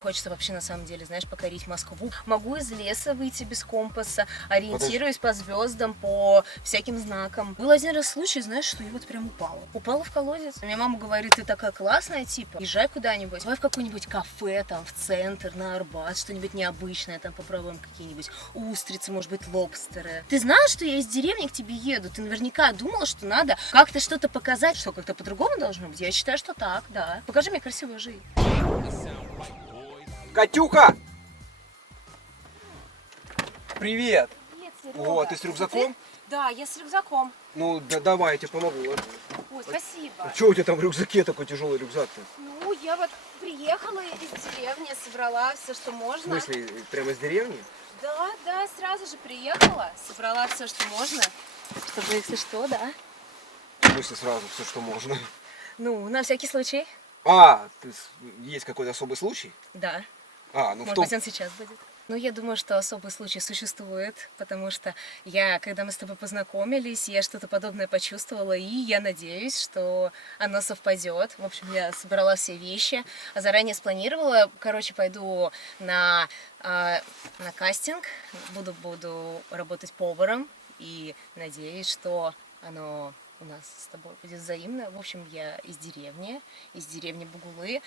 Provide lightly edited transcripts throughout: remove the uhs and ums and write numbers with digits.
Хочется вообще, на самом деле, знаешь, покорить Москву. Могу из леса выйти без компаса, ориентируюсь по звездам, по всяким знакам. Был один раз случай, знаешь, что я вот прям упала. Упала в колодец. Мне мама говорит, ты такая классная, типа, езжай куда-нибудь. Давай в какое-нибудь кафе, там, в центр, на Арбат, что-нибудь необычное, там, попробуем какие-нибудь устрицы, может быть, лобстеры. Ты знала, что я из деревни к тебе еду? Ты наверняка думала, что надо как-то что-то показать, что как-то по-другому должно быть? Я считаю, что так, да. Покажи мне красивую жизнь. Катюха! Привет! Привет, Серега. О, ты с рюкзаком? Да, я с рюкзаком. Ну, давай, я тебе помогу. Ой, спасибо. Что у тебя там в рюкзаке такой тяжелый рюкзак-то? Ну, я вот приехала из деревни, собрала все, что В можно. смысле, прямо из деревни? Да, сразу же приехала, собрала все, что можно, чтобы, если что, да. В смысле, сразу все, что можно. Ну, на всякий случай. Есть какой-то особый случай? Да. Ну Может быть, он сейчас будет. Ну, я думаю, что особый случай существует, потому что когда мы с тобой познакомились, я что-то подобное почувствовала, и я надеюсь, что оно совпадет. В общем, я собрала все вещи, заранее спланировала. Короче, пойду на кастинг, буду работать поваром, и надеюсь, что оно у нас с тобой будет взаимно. В общем, я из деревни Бугулы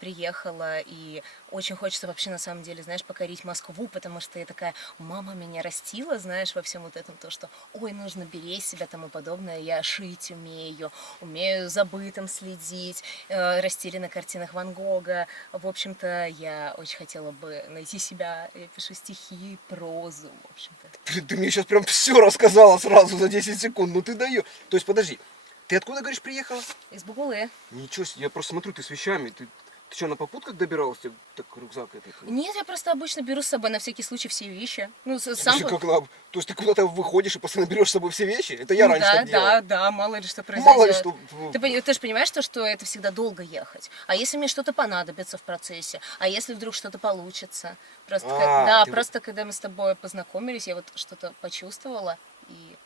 приехала, и очень хочется вообще, на самом деле, знаешь, покорить Москву, потому что я такая, мама меня растила, знаешь, во всем вот этом, то, что, ой, нужно беречь себя, тому подобное. Я шить умею за бытом следить, растили на картинах Ван Гога. В общем-то, я очень хотела бы найти себя. Я пишу стихи, прозу, в общем-то. Ты мне сейчас прям все рассказала сразу за 10 секунд. Ну ты даешь. То есть, подожди, ты откуда, говоришь, приехала? Из Бугулы. Ничего себе, я просто смотрю, ты с вещами. Ты что, на попутках добиралась? Тебе так рюкзак этот? Нет, я просто обычно беру с собой на всякий случай все вещи. Ну, сам... Слушай, то есть ты куда-то выходишь и постоянно берешь с собой все вещи? Это я раньше так делал. Да, мало ли что произойдет. Мало ли что. Ты же понимаешь, что это всегда долго ехать. А если мне что-то понадобится в процессе? А если вдруг что-то получится? Просто когда мы с тобой познакомились, я вот что-то почувствовала, и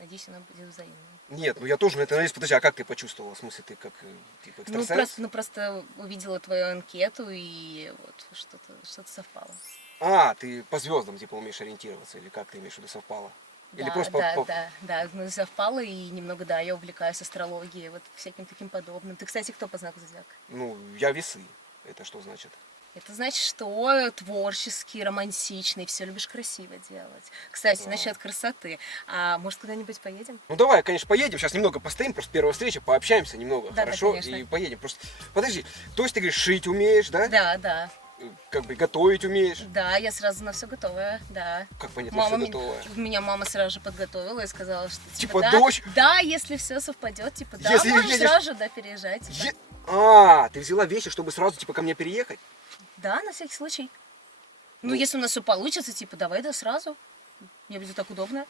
надеюсь, оно будет взаимно. Нет, ну я тоже на это надеюсь. Подожди, а как ты почувствовала? В смысле, ты как типа экстрасенс? Просто увидела твою анкету, и вот что-то совпало. Ты по звездам типа умеешь ориентироваться, или как ты имеешь в виду совпало? Или Да, ну, совпало, и немного, да, я увлекаюсь астрологией, вот всяким таким подобным. Ты, кстати, кто по знаку зодиака? Ну, я весы. Это что значит? Это значит, что творческий, романтичный, все любишь красиво делать. Кстати, Да. насчет красоты. А может, куда-нибудь поедем? Ну давай, конечно, поедем. Сейчас немного постоим, просто первая встреча, пообщаемся немного, Да, хорошо? конечно. И поедем. Просто подожди, то есть ты говоришь, шить умеешь, да? Да. Как бы готовить умеешь? Да, я сразу на все готовая, да. Как понятно, все готовое? Меня мама сразу же подготовила и сказала, что Типа да, дочь? Да, если все совпадет, типа да, Если можешь едешь- сразу же, да, переезжать. Типа. Ты взяла вещи, чтобы сразу типа ко мне переехать? Да, на всякий случай. Ну, если у нас все получится, типа, давай, да, сразу. Мне будет так удобно.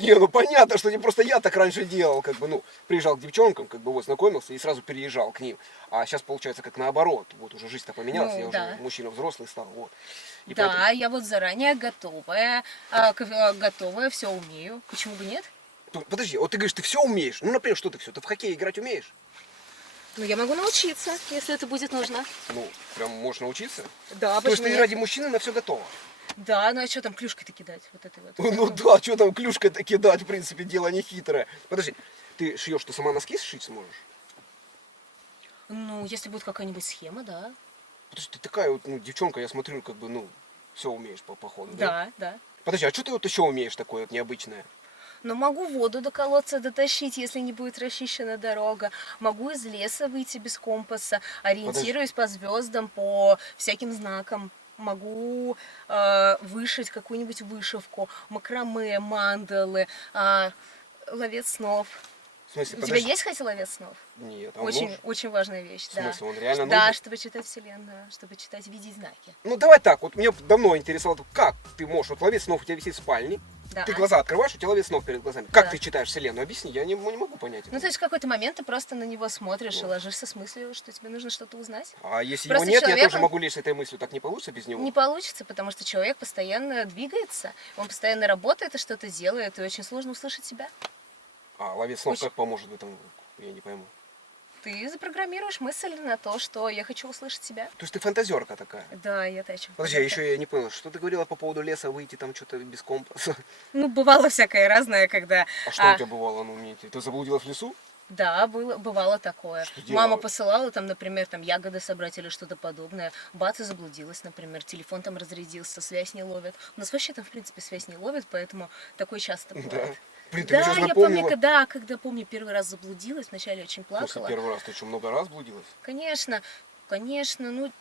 Не, ну понятно, что не просто я так раньше делал, как бы, приезжал к девчонкам, как бы вот знакомился и сразу переезжал к ним. А сейчас получается как наоборот. Вот уже жизнь-то поменялась, я уже мужчина взрослый стал, вот. И да, поэтому... я вот заранее готовая, все умею. Почему бы нет? Подожди, вот ты говоришь, ты все умеешь? Ну, например, что ты все? Ты в хоккей играть умеешь? Ну, я могу научиться, если это будет нужно. Ну, прям можешь научиться? Да, То есть почему ты нет? ради мужчины на все готова? Да, ну а что там клюшкой-то кидать? Вот этой вот. Ну да, что там клюшкой-то кидать, в принципе, дело не хитрое. Подожди, ты шьешь, ты сама носки сшить сможешь? Ну, если будет какая-нибудь схема, да. Подожди, ты такая вот, девчонка, я смотрю, как бы, все умеешь по походу, да? Да. Подожди, а что ты вот еще умеешь такое вот необычное? Но могу воду до колодца дотащить, если не будет расчищена дорога. Могу из леса выйти без компаса, ориентируюсь по звездам, по всяким знакам. Могу вышить какую-нибудь вышивку, макраме, мандалы, ловец снов. В смысле, У тебя есть хоть ловец снов? Нет, а Очень важная вещь. В смысле, он реально нужен? Да, чтобы читать вселенную, чтобы читать, видеть знаки. Ну давай так, вот меня давно интересовало, как ты можешь, вот ловец снов у тебя висит в спальне, Да. ты глаза открываешь, у тебя ловец снов перед глазами. Как Да. ты читаешь вселенную? Объясни, я не могу понять. Ну, то есть в какой-то момент ты просто на него смотришь и ложишься с мыслью, что тебе нужно что-то узнать. А если Просто его нет, я человек, тоже могу лезть с этой мыслью, так не получится без него? Не получится, потому что человек постоянно двигается, он постоянно работает и что-то делает, и очень сложно услышать себя. А ловец снов Очень- как поможет в этом, я не пойму. ты запрограммируешь мысль на то, что я хочу услышать себя. То есть ты фантазерка такая? Да, я точно. Подожди, я не понял, что ты говорила по поводу леса, выйти там что-то без компаса? Ну, бывало всякое разное, когда... А что у тебя бывало? Ну, мне ты заблудилась в лесу? Да, бывало такое. Что Мама делала? посылала там, например, там ягоды собрать или что-то подобное. Бац, и заблудилась, например, телефон там разрядился, связь не ловит. У нас вообще там, в принципе, связь не ловит, поэтому такое часто бывает. Да. Блин, ты Да, мне сейчас я напомнила. помню, когда помню, первый раз заблудилась, вначале очень После плакала. первый раз ты что, много раз блудилась? Конечно, ну,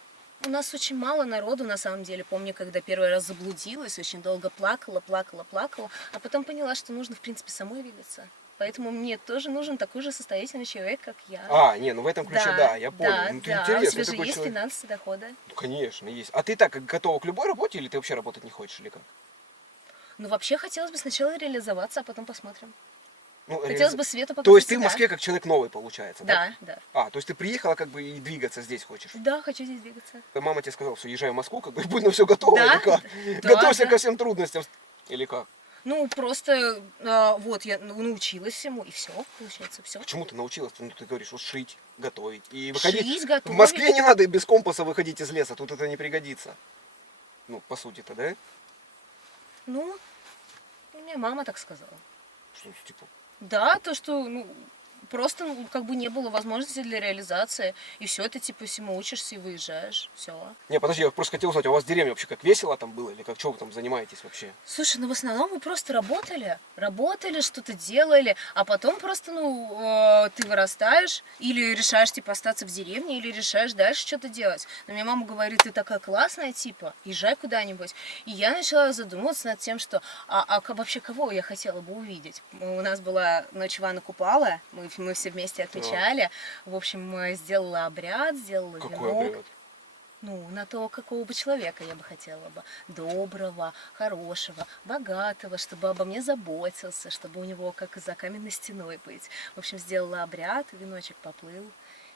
у нас очень мало народу, на самом деле. Помню, когда первый раз заблудилась, очень долго плакала, а потом поняла, что нужно, в принципе, самой двигаться. Поэтому мне тоже нужен такой же состоятельный человек, как я. А, не, ну в этом ключе, да, я понял. Да, Ну, ты да, у интересный тебя же такой есть человек. финансы, дохода. Ну, конечно, есть. А ты так готова к любой работе или ты вообще работать не хочешь или как? Ну, вообще, хотелось бы сначала реализоваться, а потом посмотрим. Ну, Хотелось бы свету показать То есть ты в себя. Москве как человек новый, получается, да? Да, да. А, то есть ты приехала как бы и двигаться здесь хочешь? Да, хочу здесь двигаться. Мама тебе сказала, все, езжай в Москву, как бы будь на все готово, Да, или как? да, Готовься да. ко всем трудностям, или как? Ну, просто вот я научилась всему, и все, получается, все. Почему ты научилась? Ну, ты говоришь, вот шить, готовить. И выходить. Шить, В готовить. Москве не надо без компаса выходить из леса, тут это не пригодится. Ну, по сути-то, да? Ну, мне мама так сказала. Что, типа, Да, то, что, ну, просто как бы не было возможности для реализации, и все, ты типа всему учишься и выезжаешь, все. не, подожди, я просто хотел узнать, а у вас в деревне вообще как весело там было, или как, что вы там занимаетесь вообще? Слушай, ну в основном мы просто работали, что-то делали, а потом просто, ты вырастаешь, или решаешь, типа, остаться в деревне, или решаешь дальше что-то делать. Но мне мама говорит, ты такая классная, типа, езжай куда-нибудь. И я начала задумываться над тем, что, вообще кого я хотела бы увидеть. У нас была ночь Ивана Купала, мы все вместе отмечали. В общем, сделала обряд, сделала Какой венок. обряд? Ну, на то, какого бы человека я бы хотела бы. Доброго, хорошего, богатого, чтобы обо мне заботился, чтобы у него как за каменной стеной быть. В общем, сделала обряд, веночек поплыл.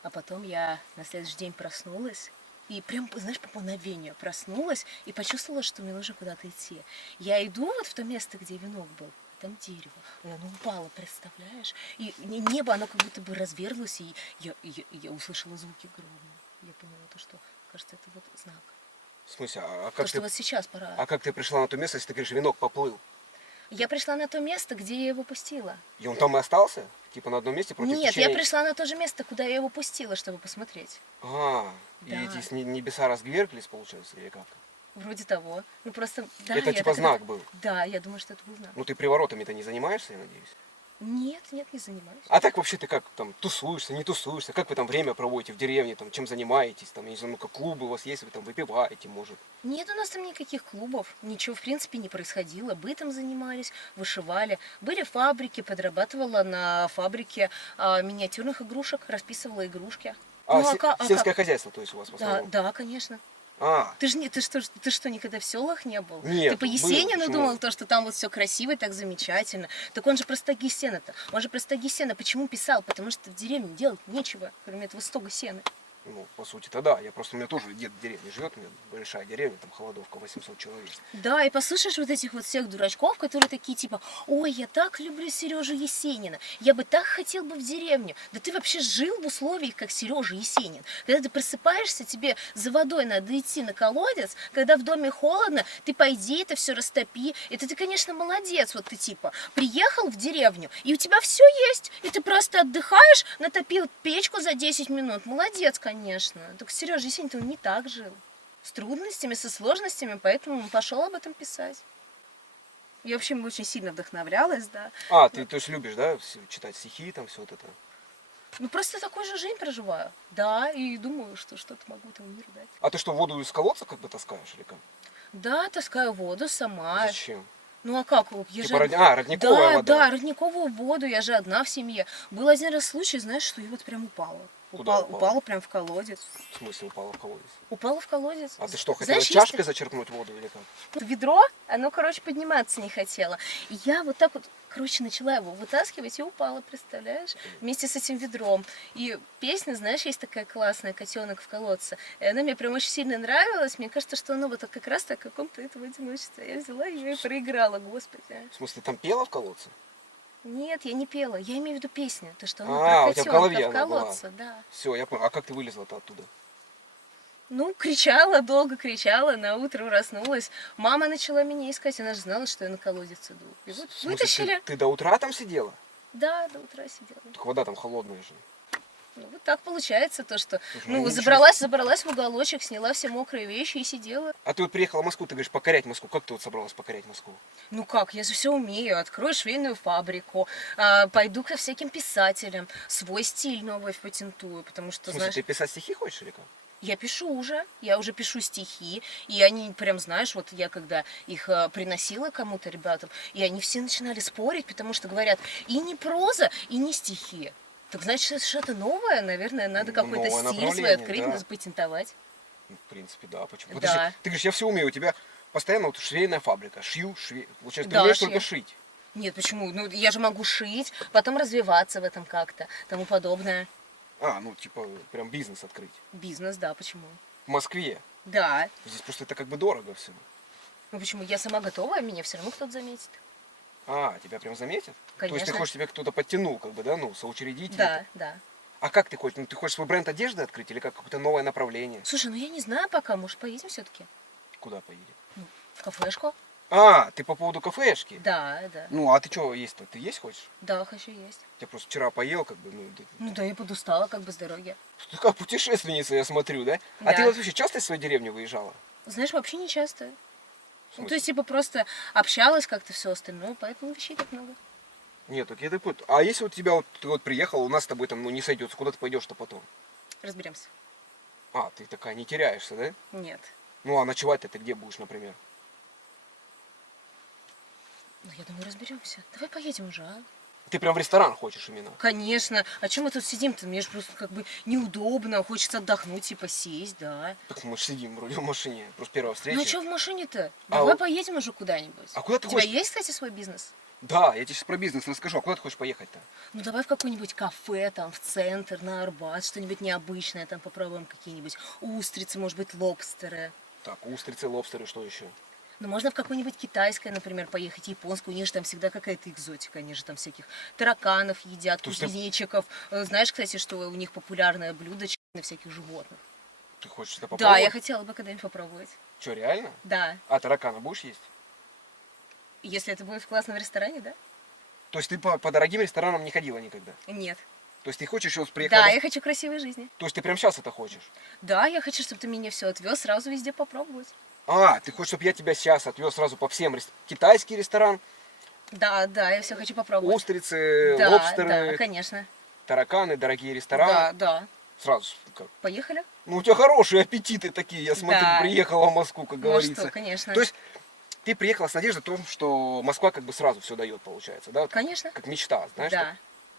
А потом я на следующий день проснулась. И прям, знаешь, по мгновению проснулась и почувствовала, что мне нужно куда-то идти. Я иду вот в то место, где венок был. Там дерево, и оно упало, представляешь? И небо, оно как будто бы разверзлось, и я услышала звуки грома. Я поняла то, что, кажется, это вот знак. В смысле, а То, как что ты... вот сейчас пора. А как ты пришла на то место, если ты говоришь, венок поплыл? Я пришла на то место, где я его пустила. И он там и остался? Типа на одном месте против Нет, течения? я пришла на то же место, куда я его пустила, чтобы посмотреть. А, Да. и эти небеса разгверглись, получается, или как? Вроде того. Ну просто, да, Это я типа так знак был? Да, я думаю, что это был знак. Ну ты приворотами-то не занимаешься, я надеюсь? Нет, не занимаюсь. А так вообще ты как там тусуешься, не тусуешься? Как вы там время проводите в деревне, там, чем занимаетесь? Там, я не знаю, ну как клубы у вас есть, вы там выпиваете, может? Нет у нас там никаких клубов, ничего в принципе не происходило. Бытом занимались, вышивали. Были фабрики, подрабатывала на фабрике миниатюрных игрушек, расписывала игрушки. А, Ну, сельское хозяйство, то есть у вас в Да, основном? да, конечно. А, Ты что, никогда в селах не был? Нет, Ты по был, Есенину почему? думал, то, что там вот все красиво и так замечательно. Так он же про стоги сена-то. Он же про стоги сена почему писал? Потому что в деревне делать нечего, кроме этого стога сена. ну, по сути-то да. У меня тоже дед в деревне живет, у меня большая деревня, там холодовка, 800 человек. Да, и послушаешь вот этих вот всех дурачков, которые такие типа, ой, я так люблю Сережу Есенина, я бы так хотел бы в деревню. Да ты вообще жил в условиях, как Сережа Есенин. Когда ты просыпаешься, тебе за водой надо идти на колодец, когда в доме холодно, ты пойди это все растопи. Это ты, конечно, молодец, вот ты типа приехал в деревню, и у тебя все есть, и ты просто отдыхаешь, натопил печку за 10 минут. Молодец, конечно. Только Сережа Есенин-то он не так жил. С трудностями, со сложностями, поэтому он пошел об этом писать. Я, в общем, очень сильно вдохновлялась, да. А, ты то есть любишь, да, читать стихи, там все вот это? Ну, просто такую же жизнь проживаю. Да, и думаю, что что-то могу этому миру дать. А ты что, воду из колодца как бы таскаешь или как? Да, таскаю воду сама. Зачем? Ну, а как? Я Типа, же... родниковая Да, вода. да, родниковую воду, я же одна в семье. Был один раз случай, знаешь, что я вот прям упала. Куда упала? Упала прям в колодец. В смысле упала в колодец? Упала в колодец. А ты что, хотела Знаешь, чашкой зачерпнуть воду или как? ведро, оно, короче, подниматься не хотело. И я вот так вот, короче, начала его вытаскивать и упала, представляешь? Вместе с этим ведром. И песня, знаешь, есть такая классная «Котенок в колодце». И она мне прям очень сильно нравилась. Мне кажется, что она вот как раз так о каком-то этом одиночестве. Я взяла ее и проиграла, господи. В смысле, там пела в колодце? Нет, я не пела, я имею в виду песню. То, что А, про у тебя в котенка голове в она была. колодце, да. Все, я понял. А как ты вылезла-то оттуда? Ну, кричала, долго кричала, на утро проснулась. Мама начала меня искать, она же знала, что я на колодец иду. И вот В смысле, вытащили. ты до утра там сидела? Да, до утра сидела. Так вода там холодная же. Ну, вот так получается, то, что, Слушай, ну, ничего забралась в уголочек, сняла все мокрые вещи и сидела. А ты вот приехала в Москву, ты говоришь, покорять Москву. Как ты вот собралась покорять Москву? Ну как, я же все умею. Открою швейную фабрику, пойду ко всяким писателям, свой стиль новый патентую, потому В что, смысле, знаешь, ты писать стихи хочешь или как? я уже пишу стихи, и они прям, знаешь, вот я когда их приносила кому-то, ребятам, и они все начинали спорить, потому что говорят, и не проза, и не стихи. Так значит, что-то новое, наверное, надо Ну, какой-то новое стиль свой направление, открыть, да. запатентовать. Ну, в принципе, да. Почему? Да. Подожди, ты говоришь, я все умею, у тебя постоянно вот швейная фабрика. Получается, ты Да, умеешь шью. только шить. Нет, почему? Ну, я же могу шить, потом развиваться в этом как-то, тому подобное. А, ну, типа, прям бизнес открыть. Бизнес, да, почему? В Москве. Да. Здесь просто это как бы дорого все. Ну почему? Я сама готова, а меня все равно кто-то заметит. А, тебя прям заметят? То есть ты Конечно. хочешь, тебя кто-то подтянул, как бы, да, ну, соучредитель? Да, да. А как ты хочешь? Ну, ты хочешь свой бренд одежды открыть или как какое-то новое направление? Слушай, ну я не знаю пока, может поедем все-таки? Куда поедем? В кафешку? А, ты по поводу кафешки? Да, да. Ну, а ты что есть-то? Ты есть хочешь? Да, хочу есть. Я просто вчера поел, как бы, ну, Ну да, я подустала как бы с дороги. ты такая путешественница, я смотрю, да? А Да. ты вот вообще часто из своей деревни выезжала? Знаешь, вообще не часто. В Ну, смысле? то есть, типа, просто общалась как-то все остальное, поэтому вещей так много. Нет, так я так вот. А если вот тебя вот, ты вот приехал, у нас с тобой там, ну, не сойдется, куда ты пойдешь-то потом? Разберемся. А, ты такая не теряешься, да? Нет. Ну, а ночевать-то ты где будешь, например? Ну, я думаю, разберемся. Давай поедем уже, а? Ты прям в ресторан хочешь именно? Конечно. А чем мы тут сидим-то? Мне же просто как бы неудобно. Хочется отдохнуть, типа сесть, да. Так мы же сидим вроде в машине, просто первая встреча. Ну а что в машине-то? А Давай вот- поедем уже куда-нибудь. А куда ты У тебя хочешь? есть, кстати, свой бизнес? Да, я тебе сейчас про бизнес расскажу. А куда ты хочешь поехать-то? Ну давай в какое-нибудь кафе, там, в центр, на Арбат, что-нибудь необычное, там попробуем какие-нибудь устрицы, может быть, лобстеры. Так, устрицы, лобстеры, что еще? Ну, можно в какое-нибудь китайское, например, поехать, японское. У них же там всегда какая-то экзотика. Они же там всяких тараканов едят, То есть ты- кузнечиков. Знаешь, кстати, что у них популярное блюдо на всяких животных? Ты хочешь это Да, попробовать? я хотела бы когда-нибудь попробовать. Что, реально? Да. А таракана будешь есть? Если это будет в классном ресторане, да? То есть ты по дорогим ресторанам не ходила никогда? Нет. То есть ты хочешь сейчас приехать? Да, я хочу красивой жизни. То есть ты прямо сейчас это хочешь? Да, я хочу, чтобы ты меня все отвез, сразу везде попробовать. А, ты хочешь, чтобы я тебя сейчас отвез сразу по всем китайский ресторан, Да, да, я все хочу попробовать. устрицы, Да, лобстеры, да, конечно. тараканы, дорогие рестораны. Да, да. Сразу как. Поехали? Ну, у тебя хорошие аппетиты такие, я смотрю, Да. приехала в Москву, как Ну а говорится. что, конечно. То есть ты приехала с надеждой о том, что Москва как бы сразу все дает, получается, да? Вот Конечно. Как мечта, знаешь? Да,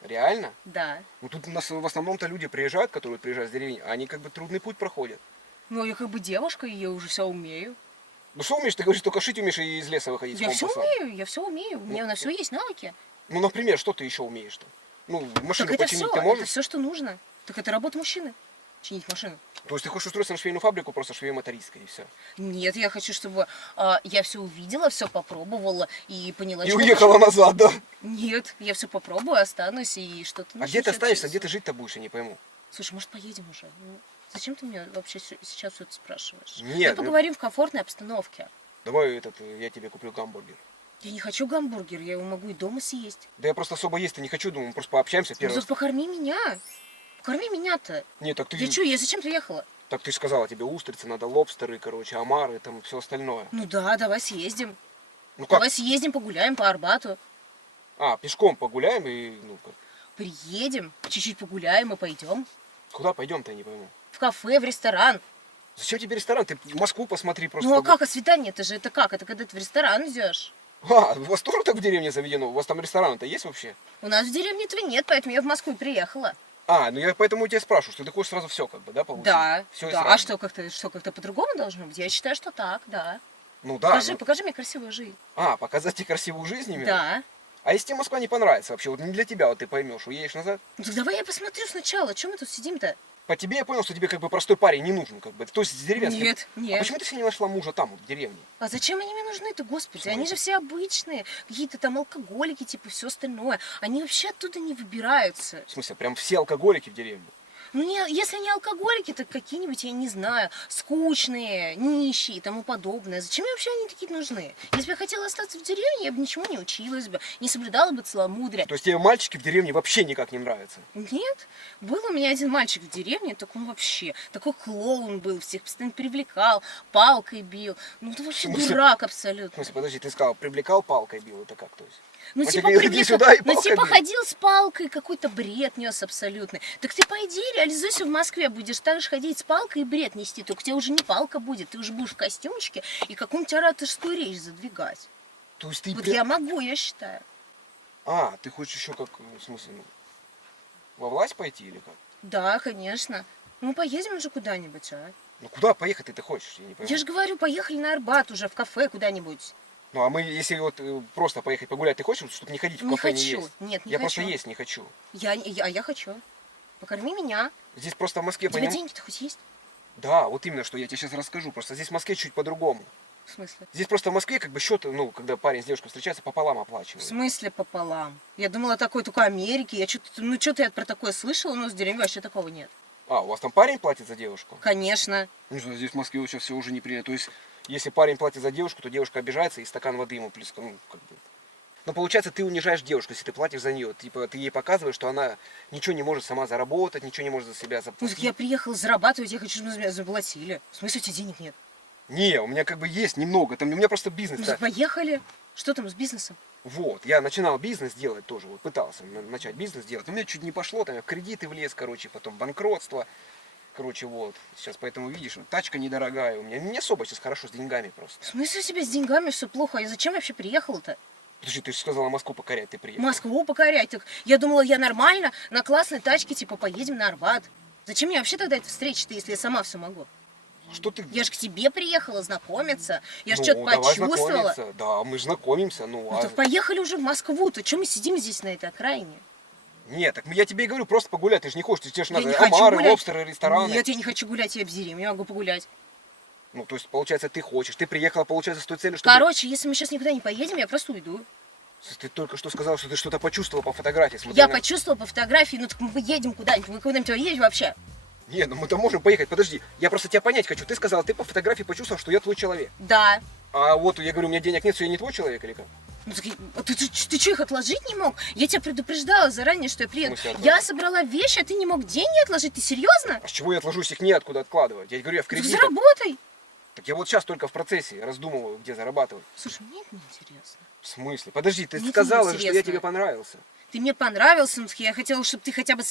так? Реально? да. Ну, тут у нас в основном-то люди приезжают, которые приезжают с деревни, а они как бы трудный путь проходят. Ну, я как бы девушка, и я уже все умею. Ну, что умеешь? Ты говоришь, только шить умеешь и из леса выходить с Я все компасом. умею, я все умею. У меня на все есть навыки. Ну, например, что ты еще умеешь-то? Ну, машину Так это починить все, ты это можешь? все, что нужно. Так это работа мужчины. Чинить машину. То есть ты хочешь устроиться на швейную фабрику, просто швея-мотористка и все. Нет, я хочу, чтобы я все увидела, все попробовала и поняла, И что уехала назад, да? хочу. Нет, я все попробую, останусь и что-то А начну где ты всё останешься, учиться. где ты жить-то будешь, я не пойму. Слушай, может, поедем уже? Ну, зачем ты мне вообще сейчас все это спрашиваешь? Нет, Давай ну- поговорим в комфортной обстановке. Давай я тебе куплю гамбургер. Я не хочу гамбургер, я его могу и дома съесть. Да я просто особо есть-то не хочу, думаю, мы просто пообщаемся Ну, первый так раз. покорми меня. Покорми меня-то. Нет, так ты, Я что, я зачем приехала? так ты же сказала, тебе устрицы надо, лобстеры, короче, омары, там все остальное. Ну да, давай съездим. Ну как? Давай съездим, погуляем по Арбату. А, пешком погуляем и, ну как? Приедем, чуть-чуть погуляем и пойдем. Куда пойдем-то, я не пойму. В кафе, в ресторан. Зачем тебе ресторан? Ты Москву посмотри просто. Ну а как, а свидание это же, это как? Это когда ты в ресторан идешь. А, у вас тоже так в деревне заведено? У вас там ресторан-то есть вообще? У нас в деревне этого нет, поэтому я в Москву и приехала. А, ну я поэтому у тебя спрашиваю, что ты хочешь сразу все как бы, да, получить? Да, Все да. А что как-то по-другому должно быть? Я считаю, что так, да. Ну да. Покажи, ну- покажи мне красивую жизнь. А, показать тебе красивую жизнь именно? Да. А если тебе Москва не понравится вообще, вот не для тебя, вот ты поймешь, уедешь назад? Ну так давай я посмотрю сначала, чем мы тут сидим-то? по тебе я понял, что тебе как бы простой парень не нужен, как бы. То есть деревенский. Нет, А нет. почему ты себе не нашла мужа там, вот, в деревне? А зачем они мне нужны-то, господи? Они же все обычные, какие-то там алкоголики, типа, все остальное. Они вообще оттуда не выбираются. В смысле, прям все алкоголики в деревне? Ну, если не алкоголики, то какие-нибудь, я не знаю, скучные, нищие и тому подобное. Зачем мне вообще они такие нужны? Если бы я хотела остаться в деревне, я бы ничему не училась бы, не соблюдала бы целомудрие. То есть тебе мальчики в деревне вообще никак не нравятся? Нет, был у меня один мальчик в деревне, так он вообще такой клоун был, всех постоянно привлекал, палкой бил. Ну, это вообще дурак В абсолютно. смысле, подожди, ты сказал, привлекал палкой бил, это как, то есть? Ну, Он типа, тебе говорит, иди сюда и ну, палкой типа, бей. ходил с палкой, какой-то бред нес абсолютный. Так ты пойди, реализуйся в Москве, будешь так же ходить с палкой и бред нести. Только тебе уже не палка будет, ты уже будешь в костюмчике и какую-нибудь ораторскую речь задвигать. То есть ты... Вот я могу, я считаю. А, ты хочешь еще как, в смысле, ну, во власть пойти или как? Да, конечно. Ну, поедем уже куда-нибудь, а? Ну куда поехать ты хочешь, я не понимаю. Я же говорю, поехали на Арбат уже, в кафе куда-нибудь. Ну, а мы, если вот просто поехать погулять, ты хочешь, чтобы не ходить в Не кафе, хочу. не есть? Нет, не Я хочу. просто есть не хочу. Я хочу. Покорми меня. Здесь просто в Москве, У тебя деньги-то хоть есть? Да, вот именно, что я тебе сейчас расскажу. Просто здесь в Москве чуть по-другому. В смысле? Здесь просто в Москве как бы счет, ну, когда парень с девушкой встречается, пополам В оплачивают. смысле пополам? Я думала, такой только Америки. Я что-то, ну что-то я про такое слышала, но с деревни вообще такого нет. А, у вас там парень платит за девушку? Конечно. Не знаю, здесь в Москве сейчас все уже не принято. То есть, если парень платит за девушку, то девушка обижается и стакан воды ему плюс, ну, как бы. Но получается, ты унижаешь девушку, если ты платишь за нее. Типа, ты ей показываешь, что она ничего не может сама заработать, ничего не может за себя Ну так заплатить. я приехала зарабатывать, я хочу, чтобы меня заплатили. В смысле, у тебя денег нет? Не, у меня как бы есть немного. Там у меня просто бизнес. Ну так поехали. Что там с бизнесом? Вот, я начинал бизнес делать тоже, вот пытался начать бизнес делать. Но у меня чуть не пошло, там я в кредиты влез, короче, потом банкротство. Короче, вот. Сейчас поэтому видишь, тачка недорогая у меня. Не особо сейчас хорошо с деньгами просто. В смысле у тебя с деньгами все плохо? А я зачем вообще приехала-то? Подожди, ты же сказала Москву покорять, ты приехал. Москву покорять. Так я думала, я нормально, на классной тачке, типа, поедем на Арбат. Зачем мне вообще тогда эта встреча-то, если я сама все могу? Что ты... Я же к тебе приехала знакомиться. Я же Ну, что-то давай почувствовала. знакомиться. Да, мы же знакомимся, Ну а... так поехали уже в Москву-то. Чем мы сидим здесь на этой окраине? Нет, так я тебе и говорю, просто погулять, ты же не хочешь, тебе же Я надо не хочу омары, гулять. лобстеры, рестораны. Нет, я не хочу гулять, я в деревне, я могу погулять. Ну, то есть, получается, ты хочешь. Ты приехала, получается, с той целью, чтобы... Короче, если мы сейчас никуда не поедем, я просто уйду. Ты только что сказала, что ты что-то почувствовала по фотографии. Смотри Я на- почувствовала по фотографии, ну так мы едем куда-нибудь. Вы куда-нибудь едете вообще? Не, ну мы-то можем поехать, подожди. Я просто тебя понять хочу. Ты сказала, ты по фотографии почувствовал, что я твой человек. Да. А вот я говорю, у меня денег нет, что я не твой человек или как? Ну, так, ты что, их отложить не мог? Я тебя предупреждала заранее, что я приеду. В смысле отложить? Я собрала вещи, а ты не мог деньги отложить? Ты серьезно? А с чего я отложусь, их неоткуда откладывать? Я говорю, я в Так кредит. заработай. Так я вот сейчас только в процессе раздумываю, где зарабатывать. Слушай, мне это неинтересно. В смысле? Подожди, ты Мне это сказала же, что я неинтересно. тебе понравился. Ты мне понравился, ну, я хотела, чтобы ты хотя бы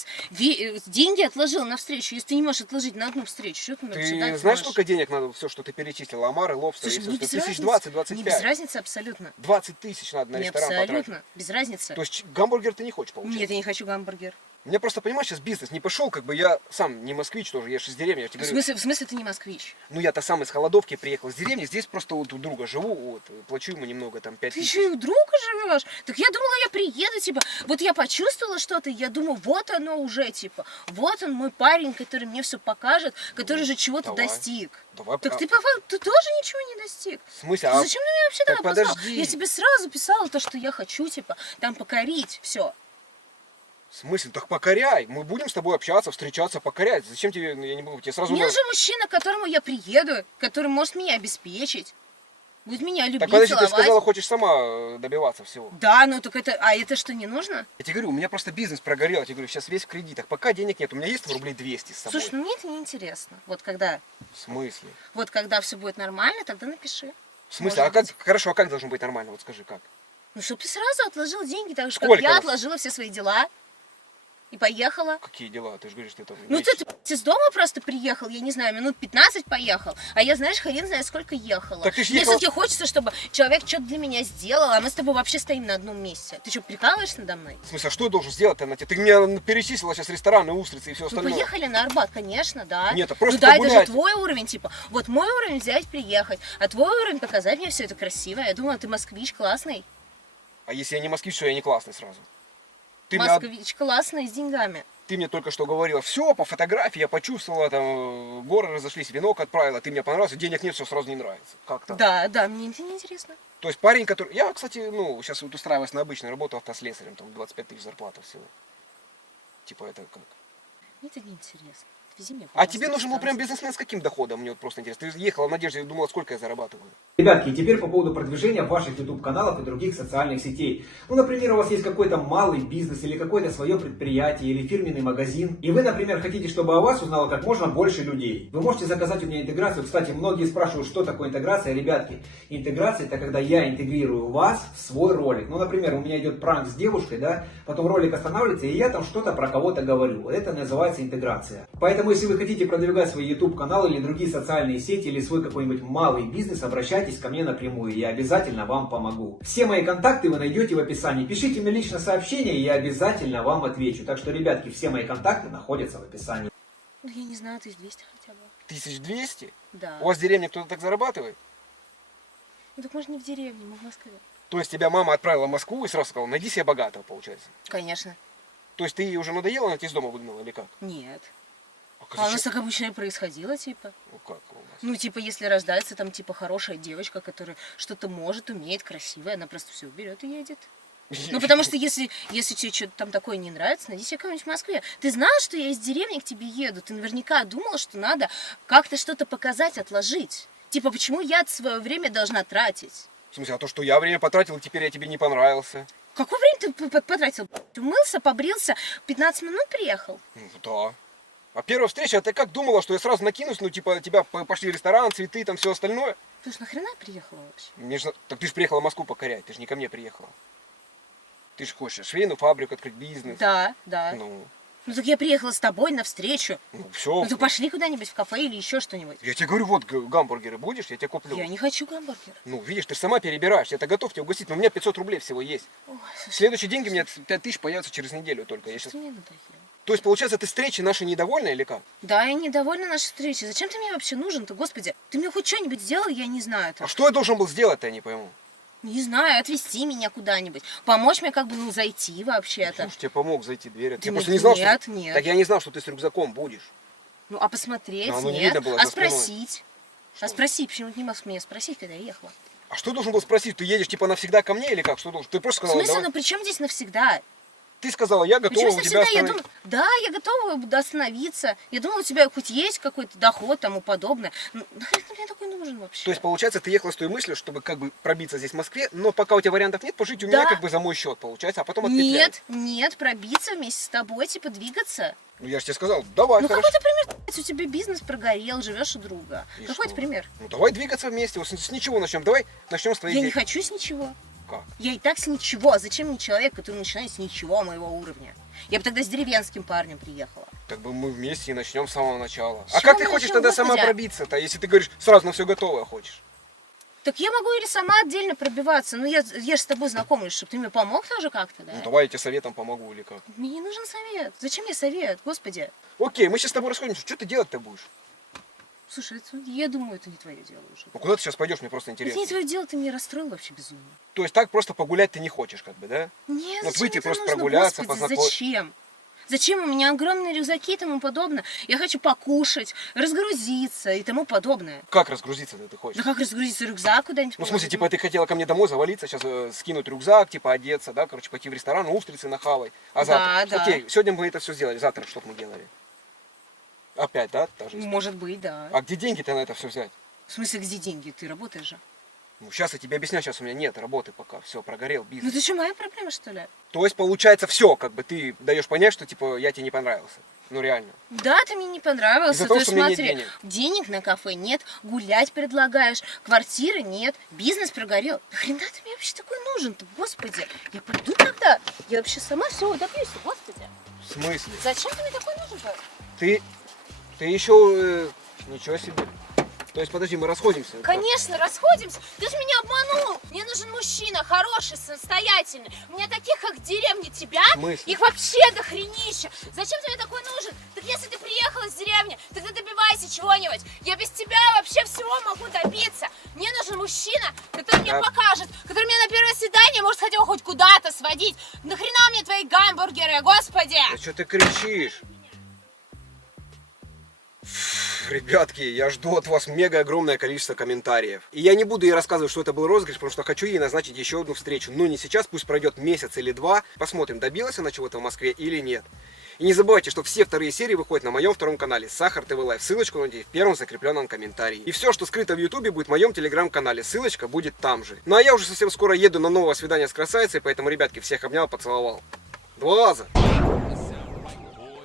деньги отложил на встречу. Если ты не можешь отложить на одну встречу, что ты мне вообще Ты дать знаешь, можешь? сколько денег надо, все, что ты перечислила? Омары, лобстеры, Слушай, и мне все, без что? Тысяч разницы. 20-25. Мне без разницы абсолютно. 20 тысяч надо на Мне ресторан потратить. абсолютно без разницы. То есть гамбургер ты не хочешь получать? Нет, я не хочу гамбургер. Мне просто, понимаешь, сейчас бизнес не пошел, как бы я сам не москвич тоже, я же из деревни, я тебе говорю. В смысле ты не москвич? Ну я-то сам из Холодовки приехал, с деревни, здесь просто вот у друга живу, вот, плачу ему немного, там 5 Ты тысяч. еще и у друга живешь? Так я думала, я приеду, типа, вот я почувствовала что-то, я думаю, вот оно уже, типа, вот он мой парень, который мне все покажет, который же чего-то давай. достиг. Давай, Так ты по факту ты тоже ничего не достиг. В смысле? Ну А зачем ты меня вообще так тогда позвал? подожди. Я тебе сразу писала то, что я хочу, типа, там покорить, все. в смысле? Так покоряй. Мы будем с тобой общаться, встречаться, покорять. Зачем тебе, я не могу, тебе сразу... Мне надо- же мужчина, к которому я приеду, который может меня обеспечить, будет меня любить, Так подожди, ты целовать. сказала, хочешь сама добиваться всего. Да, ну так это, а это что, не нужно? Я тебе говорю, у меня просто бизнес прогорел, я тебе говорю, сейчас весь в кредитах. Пока денег нет, у меня есть рублей 200 с собой. Слушай, ну мне это не интересно. Вот когда все будет нормально, тогда напиши. В смысле? Может А как, быть. хорошо, а как должно быть нормально? Вот скажи, как? Ну, чтобы ты сразу отложил деньги, так же, как Сколько? я отложила все свои дела и поехала. Какие дела? Ты же говоришь, ты там... Ну, месяц- ты из дома просто приехал, я не знаю, минут 15 поехал, а я, знаешь, хрен знает, сколько ехала. Так ты ж Мне ехала- все-таки хочется, чтобы человек что-то для меня сделал, а мы с тобой вообще стоим на одном месте. Ты что, прикалываешься надо мной? В смысле, а что я должен сделать-то на тебе? Ты мне перечислила сейчас рестораны, устрицы и все Ну, остальное. поехали на Арбат, конечно, да. Нет, а просто ну, да, это же погулять. твой уровень, типа, вот мой уровень взять, приехать, а твой уровень показать мне все это красиво. Я думала, ты москвич классный. А если я не москвич, что я не классный сразу? Ты меня... Москвич классный с деньгами. ты мне только что говорила, все, по фотографии я почувствовала, там, горы разошлись, венок отправила, ты мне понравился, денег нет, все сразу не нравится. Как так? Да, да, мне это неинтересно. То есть парень, который... Я, кстати, сейчас вот устраиваюсь на обычную работу автослесарем, там 25 тысяч зарплата всего. Типа это как? Мне это неинтересно. Отвези меня, А тебе нужен был прям бизнесмен с каким доходом? Мне вот просто интересно. Ты ехала в надежде и думала, сколько я зарабатываю. Ребятки, и теперь по поводу продвижения ваших YouTube каналов и других социальных сетей. Ну, например, у вас есть какой-то малый бизнес или какое-то свое предприятие или фирменный магазин. И вы, например, хотите, чтобы о вас узнало как можно больше людей. Вы можете заказать у меня интеграцию. Кстати, многие спрашивают, что такое интеграция. Ребятки, интеграция это когда я интегрирую вас в свой ролик. Ну, например, у меня идет пранк с девушкой, да, потом ролик останавливается, и я там что-то про кого-то говорю. Это называется интеграция. Поэтому, если вы хотите продвигать свой YouTube канал или другие социальные сети, или свой какой-нибудь малый бизнес, обращайтесь ко мне напрямую, я обязательно вам помогу. Все мои контакты вы найдете в описании. Пишите мне лично сообщение, и я обязательно вам отвечу. Так что, ребятки, все мои контакты находятся в описании. Ну, я не знаю, 1200 хотя бы. 1200? Да. У вас в деревне кто-то так зарабатывает? Ну, так может не в деревне, мы в Москве. То есть тебя мама отправила в Москву и сразу сказала, найди себе богатого, получается. Конечно. То есть ты ей уже надоела, она тебя из дома выгнала или как? Нет. А А у нас так обычно и происходило, типа. Ну как у нас? Ну, типа, если рождается там, типа, хорошая девочка, которая что-то может, умеет, красивая, она просто все берет и едет. Ну, потому что если тебе что-то там такое не нравится, найди себе кого-нибудь в Москве. Ты знала, что я из деревни к тебе еду? Ты наверняка думала, что надо как-то что-то показать, отложить. Типа, почему я свое время должна тратить? В смысле, а то, что я время потратил, теперь я тебе не понравился? Какое время ты потратил? Ты умылся, побрился, 15 минут приехал? Ну да. А первая встреча, ты как думала, что я сразу накинусь, ну типа тебя пошли в ресторан, цветы, там все остальное? Ты ж нахрена приехала вообще? Мне же... Так ты же приехала в Москву покорять, ты же не ко мне приехала. Ты же хочешь швейную фабрику, открыть бизнес. Да, да. Ну так я приехала с тобой навстречу. Ну все. Ну то пошли куда-нибудь в кафе или еще что-нибудь. Я тебе говорю, вот гамбургеры будешь, я тебе куплю. Я не хочу гамбургер. Ну видишь, ты же сама перебираешь, я-то готов тебя угостить, но у меня 500 рублей всего есть. Ой, слушай, Следующие деньги у меня 5000 появятся через неделю только. Я сейчас... ты мне надоел. То есть, получается, ты встречи наши недовольна или как? Да, я недовольна нашей встречей. Зачем ты мне вообще нужен-то, господи? Ты мне хоть что-нибудь сделал, я не знаю. А что я должен был сделать-то, я не пойму. Не знаю, отвезти меня куда-нибудь. Помочь мне как бы, зайти вообще-то. Слушай, тебе помог зайти дверь. Я Нет, просто не знал, нет, что... нет. Так я не знал, что ты с рюкзаком будешь. Ну, а посмотреть, Ну, оно не нет. видно было А за спиной. спросить? А спросить, почему ты не мог меня спросить, когда я ехала? А что должен был спросить? Ты едешь типа навсегда ко мне или как? Что должен? Ты просто В сказала, смысле, давай. ну при чем здесь навсегда? Ты сказала, я готова Причем у тебя навсегда, остановить. да, я готова остановиться. Я думала, у тебя хоть есть какой-то доход, тому подобное. Ну, нахрен ты мне такой нужен вообще? То есть, получается, ты ехала с той мыслью, чтобы как бы пробиться здесь в Москве, но пока у тебя вариантов нет, пожить у меня Да. как бы за мой счет, получается, а потом отпетлять. Нет, пробиться вместе с тобой, типа двигаться. Ну я же тебе сказал, давай, Ну хорошо. какой-то пример, у тебя бизнес прогорел, живешь у друга. И Какой-то что? пример. Ну давай двигаться вместе, вот с ничего начнем. Давай начнем с твоей Я не идеи. хочу с ничего. Как? Я и так с ничего. А зачем мне человек, который начинает с ничего моего уровня? Я бы тогда с деревенским парнем приехала. Так бы мы вместе и начнем с самого начала. С А чего как ты мы хочешь начнем, тогда сама господи? пробиться-то, если ты говоришь, сразу на все готовое хочешь? Так я могу или сама отдельно пробиваться. Ну я же с тобой знакомлюсь, чтобы ты мне помог тоже как-то, да? Ну давай я тебе советом помогу или как. Мне не нужен совет. Зачем мне совет, господи? Окей, мы сейчас с тобой расходимся, что ты делать-то будешь? Слушай, я думаю, это не твое дело уже. Ну куда ты сейчас пойдешь, мне просто Это интересно. не твое дело, ты меня расстроил вообще безумно. То есть так просто погулять ты не хочешь, как бы, да? Нет, Вот зачем выйти это просто нужно, прогуляться, господи, познакомиться. зачем? Зачем? У меня огромные рюкзаки и тому подобное. Я хочу покушать, разгрузиться и тому подобное. Как разгрузиться-то ты хочешь? Да как разгрузиться рюкзак куда-нибудь? Ну, в смысле, положить? типа, ты хотела ко мне домой завалиться, сейчас скинуть рюкзак, типа, одеться, да, короче, пойти в ресторан, устрицы нахавай. А завтра? Да. Окей, сегодня мы это все сделали, завтра что мы делали? Опять, да, та же история? Может быть, да. А где деньги-то на это все взять? В смысле, где деньги? Ты работаешь же. Ну, сейчас я тебе объясняю, сейчас у меня нет работы пока, все, прогорел Ну бизнес. это что, моя проблема, что ли? То есть, получается, все, как бы, ты даешь понять, что, типа, я тебе не понравился. Ну, реально. Да, ты мне не понравился. Из-за того, То есть, что у меня нет смотри, денег. на кафе нет, гулять предлагаешь, квартиры нет, бизнес прогорел. Нахрена ты мне вообще такой нужен-то, господи? Я пойду тогда. Я вообще сама все добьюсь, господи. В смысле? Зачем ты мне такой нужен-то? Ты еще... ничего себе. То есть, подожди, мы расходимся? Конечно, расходимся. Ты же меня обманул. Мне нужен мужчина, хороший, самостоятельный. У меня таких, как в деревне, тебя, В смысле? их вообще дохренища. Зачем ты мне такой нужен? Так если ты приехала с деревни, тогда добивайся чего-нибудь. Я без тебя вообще всего могу добиться. Мне нужен мужчина, который мне покажет, который меня на первое свидание может хотя бы хоть куда-то сводить. Нахрена мне твои гамбургеры, господи! Да что ты кричишь? Ребятки, я жду от вас мега огромное количество комментариев. И я не буду ей рассказывать, что это был розыгрыш, потому что хочу ей назначить еще одну встречу. Но не сейчас, пусть пройдет месяц или два. Посмотрим, добилась она чего-то в Москве или нет. И не забывайте, что все вторые серии выходят на моем втором канале Сахар ТВ Лайв. Ссылочку найдите в первом закрепленном комментарии. И все, что скрыто в Ютубе, будет в моем телеграм-канале. Ссылочка будет там же. Ну а я уже совсем скоро еду на новое свидание с красавицей, поэтому, ребятки, всех обнял, поцеловал. 2 раза.